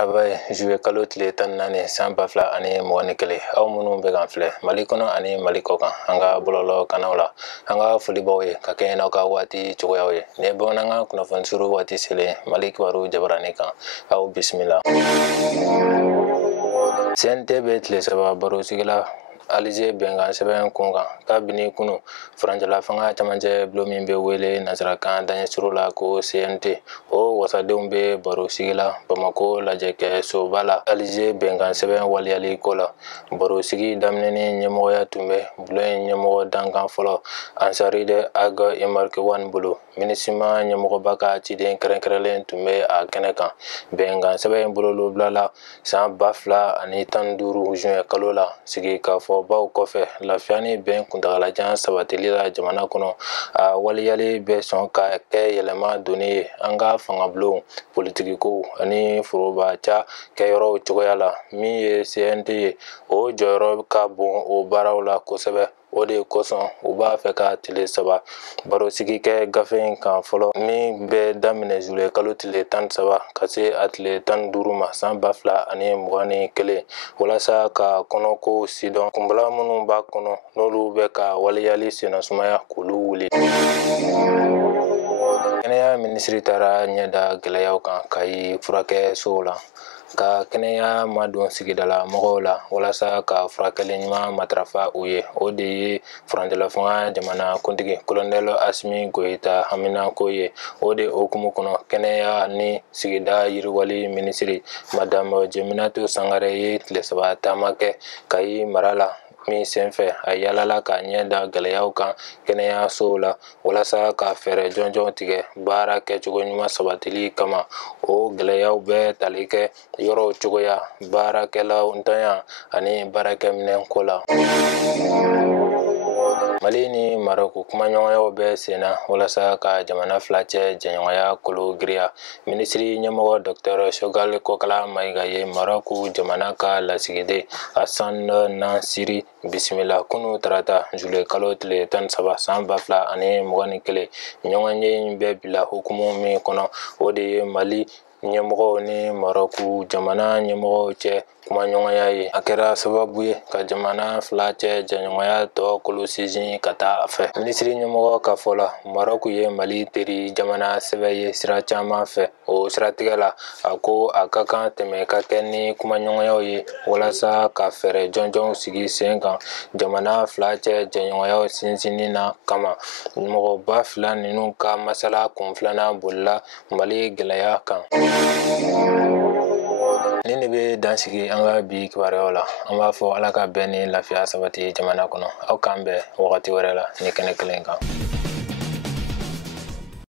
Marhaba juwe kalo tile 14 san 2021 aw minnu bɛ kan filɛ Mali kɔnɔ ani Mali kɔ kan an ka bɔlɔlɔ kanaw la an ka foli b'aw ye ka kɛɲɛ n'aw ka waati cogoyaw ye ne bamanankan kunnafoni suru waati selen Mali kibaru jabarani kan aw bisimila CNT bɛ tile saba baro sigila Alize bɛnkan sɛbɛn kunkan kabini kunu Faranjala fanga camancɛ bulo min bɛ wele nazarakan daɲɛsuru la ko CNT o wasadenw bɛ baro sigila Bamako lajɛkɛ soba la Alize bɛnkan sɛbɛn waliyali ko la baro sigi daminɛni ɲɛmɔgɔya tun bɛ bulo in ɲɛmɔgɔ dankan fɔlɔ Ansaride Aga Emarkewan bolo minisima ɲɛmɔgɔba ka ciden kɛrɛnkɛrɛnlen tun bɛ a kɛnɛ kan bɛnkan sɛbɛn bololobila la san 2015 juin kalo la sigi ka fɔ baw kɔfɛ lafiya ni bɛn kuntagalajan sabatili la jamana kɔnɔ a waliyali bɛ sɔn ka kɛ yɛlɛma doni ye an ka fangabulon politigikow ani forobaca kɛyɔrɔw cogoya la min ye CNT ye o jɔyɔrɔ ka bon o baaraw la kosɛbɛ o de kosɔn u b'a fɛ ka tile saba barosigi kɛ gafe in kan fɔlɔ min bɛ daminɛ juillet kalo tile 13 ka se a tile 15 ma san 2021 walasa ka kɔnɔko sidɔn kunbala minnu b'a kɔnɔ n'olu bɛ ka waliyali senasumaya k'olu wuli kɛnɛya minisiri taara ɲɛda gɛlɛyaw kan Kayi furakɛsow la ka kɛnɛya madon sigidala mɔgɔw la walasa ka furakɛli ɲuman matarafa u ye o de ye Faranjala fanga jamana kuntigi Colonel Asimi Goita haminako ye o de okumu kɔnɔ kɛnɛya ni sigida yiriwali minisiri Madame Jeminato Sangare ye tile saba taama kɛ Kayi mara la min senfɛ a yalala ka ɲɛda gɛlɛyaw kan kɛnɛyasow la walasa ka fɛɛrɛ jɔnjɔn tigɛ baara kɛcogo ɲuman sabatili kama o gɛlɛyaw bɛɛ tali kɛ yɔrɔw cogoya baarakɛlaw ntanya ani baarakɛminɛn ko la Mali ni Maroko kumaɲɔgɔnyaw bɛ senna walasa ka jamana fila cɛ jɛɲɔgɔnya kolo giriya minisiri ɲɛmɔgɔ Dr Choguel Kokala Mayiga ye Maroko jamana ka lasigiden Hassan Nassiri bisimila kunu tarata juillet kalo tile 13 san 2021 ɲɔgɔnye in bɛ bila hukumu min kɔnɔ o de ye Mali ɲɛmɔgɔw ni Maroko jamana ɲɛmɔgɔw cɛ kumaɲɔgɔnya ye a kɛra sababu ye ka jamana fila cɛ jɛɲɔgɔnya tɔ kolo sinsin ka taa a fɛ minisiri ɲɛmɔgɔ ka fɔ la Maroko ye Mali teri jamana sɛbɛ ye sira caman fɛ o siratigɛ la a ko a ka kan tɛmɛ ka kɛ ni kumaɲɔgɔnyaw ye walasa ka fɛɛrɛ jɔnjɔnw sigi sen kan jamana fila cɛ jɛɲɔgɔnyaw sinsinni na kama mɔgɔba fila ninnu ka masala kun filanan bolila Mali gɛlɛya kan ni ne bɛ dansigi an ka bi kibaruyaw la an b'a fɔ Ala ka bɛn ni lafiya sabati jamana kɔnɔ aw k'an bɛn wagati wɛrɛ la ni kɛnɛ kelen kan